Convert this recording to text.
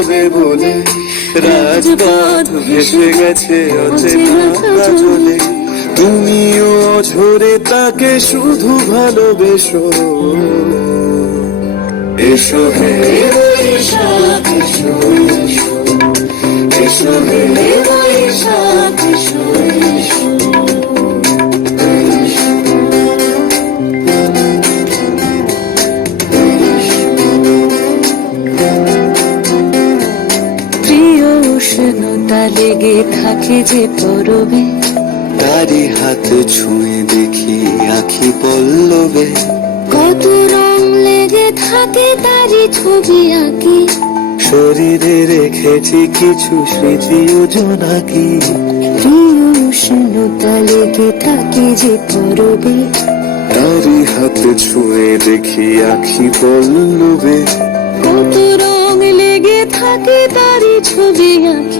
যাবে বলে রাজপথ ভেসে গেছে অচেনা কাজলে। তুমিও ঝরে তাকে শুধু ভালোবেসো। এসো হে এসো এসো। হে লেগে থাকে যে পরবে। তারি হাত ছুঁয়ে দেখি আখি পল্লবে। কত রং লেগে থাকে তারই ছবি আঁকি। শরীরে রেখেছি কিছু স্মৃতি ও জোনাকি প্রিয় উষ্ণতা লেগে থাকে যে পরবে। তারি হাত ছুঁয়ে দেখি আখি পল্লবে। কত রং লেগে থাকে তারই ছবি আঁকি।